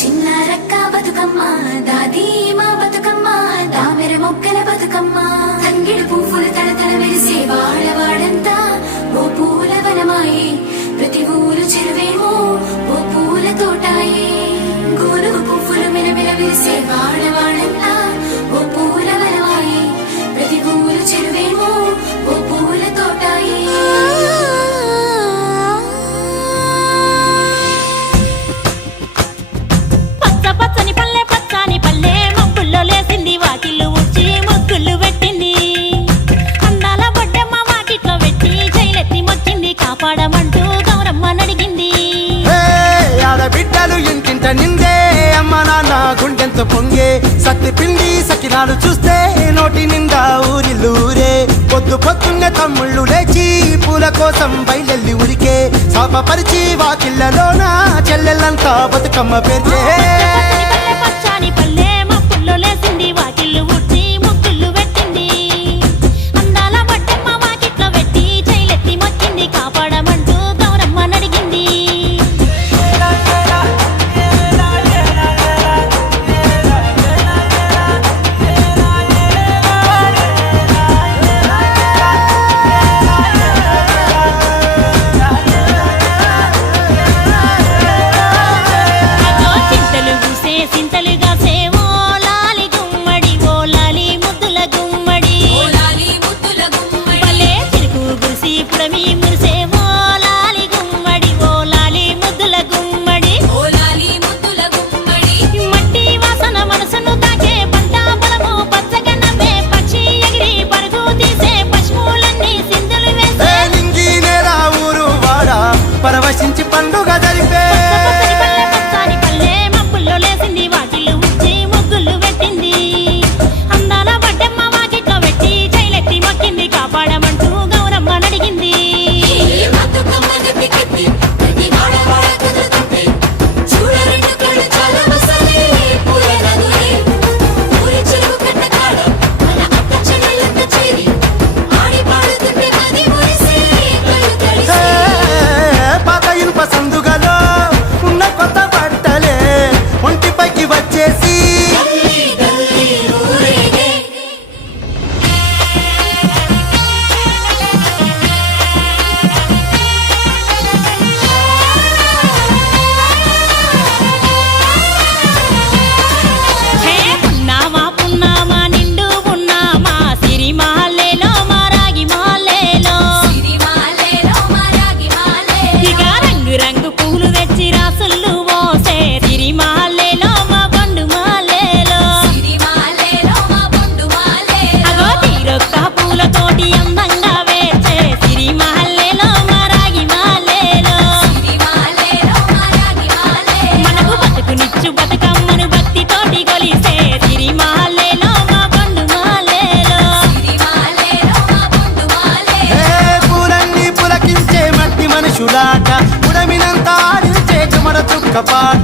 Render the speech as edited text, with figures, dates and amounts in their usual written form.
చిన్నారక్క బతుకమ్మ దాది మా బతుకమ్మ దామెర మొక్కల బతుకమ్మ తంగిడి పువ్వులు తడతడ మెరిసే వాడవాడంతా ఓ పూల వనమాయే ప్రతి ఊరు చెరువేమో ఓ పూల తోటాయే గోరుగు పువ్వులు మెరమెర మెరిసే వాడవాడంతా ఓ పూల వనమాయే ప్రతి ఊరు చెరువేమో ఓ పూల తోటాయే పచ్చని పల్లె పచ్చని పల్లె మబ్బుల్లో లేసింది వాకిళ్ళు ఉచ్చి ముగ్గులు పెట్టింది అందాల బొడ్డమ్మ వాకిట్లో పెట్టి జైలెత్తి మొచ్చింది కాపాడమంటూ గౌరమ్మ నడిగింది ఆడబిడ్డలు ఇంటింట నిందే అమ్మ నాన్న గుండెంతో పొంగే సత్తి పిండి సకినాలు చూస్తే నోటి నిండా ఊరిల్లూరే పొద్దు పొద్దున్నే తమ్ముళ్ళు లేచి పూల కోసం బయలెల్లి ఉరికే శాపపరిచి వాకిళ్ళలోన చెల్లెళ్ళంతా బతుకమ్మ పేర్చే పచ్చని పల్లె మబ్బుల్లో లేసింది వాకిళ్ళు ఉచ్చి ముగ్గులు పెట్టింది అందాల బొడ్డమ్మ వాకిట్లో పెట్టి జైలెత్తి మొచ్చింది కాపాడమంటూ గౌరమ్మ నడిగింది సింతలుగా సేవో లాలి గుమ్మడి ఓ లాలి ముద్దుల గుమ్మడి భలే చిరుకు గుసి పుడమి మురిసేవో లాలి గుమ్మడి ఓ లాలి ముద్దుల గుమ్మడి మట్టి వాసన మనసును తాకే పంట పొలము పచ్చగా నవ్వే పక్షి ఎగిరి పరుగు తీసే పశువులన్నీ సింధులు వేసే నింగి నేల ఊరు వాడ పరవశించి పండుగ జరిపే పచ్చని పల్లె మబ్బుల్లో లేసింది వాకిళ్ళు ఉచ్చి ముగ్గులు పెట్టింది అందాల బొడ్డమ్మ వాకిట్లో పెట్టి జైలెత్తి మొక్కింది కాపాడమంటూ గౌరమ్మ నడిగింది పాత ఇనుప సందుగలో ఉన్న కొత్త బట్టలే ఒంటిపైకి వచ్చేసి హే పున్నామా పున్నామా నిండు పున్నామా సిరిమాలేలో మా రాగి మాలేలో ఇక రంగు రంగు పూలు తెచ్చి రాసులు పోసే సిరిమాలేలో మా బండు మాలేలో అగో తీరొక్క పూలతోటి అందంగా వేచే సిరిమాలేలో మా రాగి మాలేలో మనకు బతుకునిచ్చు బతుకమ్మను భక్తితోటి కొలిసే సిరిమాలేలో మా బండు మాలేలో పూలన్నీ పులకించే మట్టి మనుషులాట ఉడమినంతా ఆడించే చెమడ చుక్క పాట